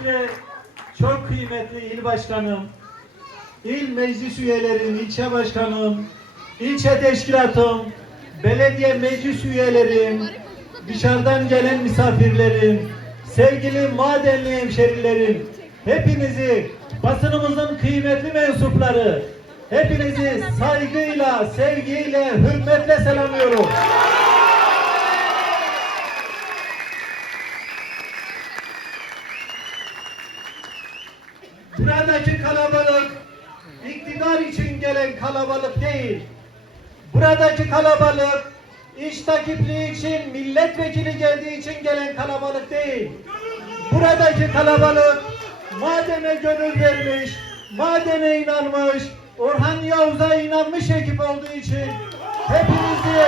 Özellikle çok kıymetli il başkanım, il meclis üyelerim, ilçe başkanım, ilçe teşkilatım, belediye meclis üyelerim, dışarıdan gelen misafirlerim, sevgili madenli hemşerilerim, hepinizi basınımızın kıymetli mensupları, hepinizi saygıyla, sevgiyle, hürmetle selamlıyorum. Buradaki kalabalık iktidar için gelen kalabalık değil. Buradaki kalabalık iş takipliği için milletvekili geldiği için gelen kalabalık değil. Buradaki kalabalık madene gönül vermiş, madene inanmış, Orhan Yavuz'a inanmış ekip olduğu için hepinizi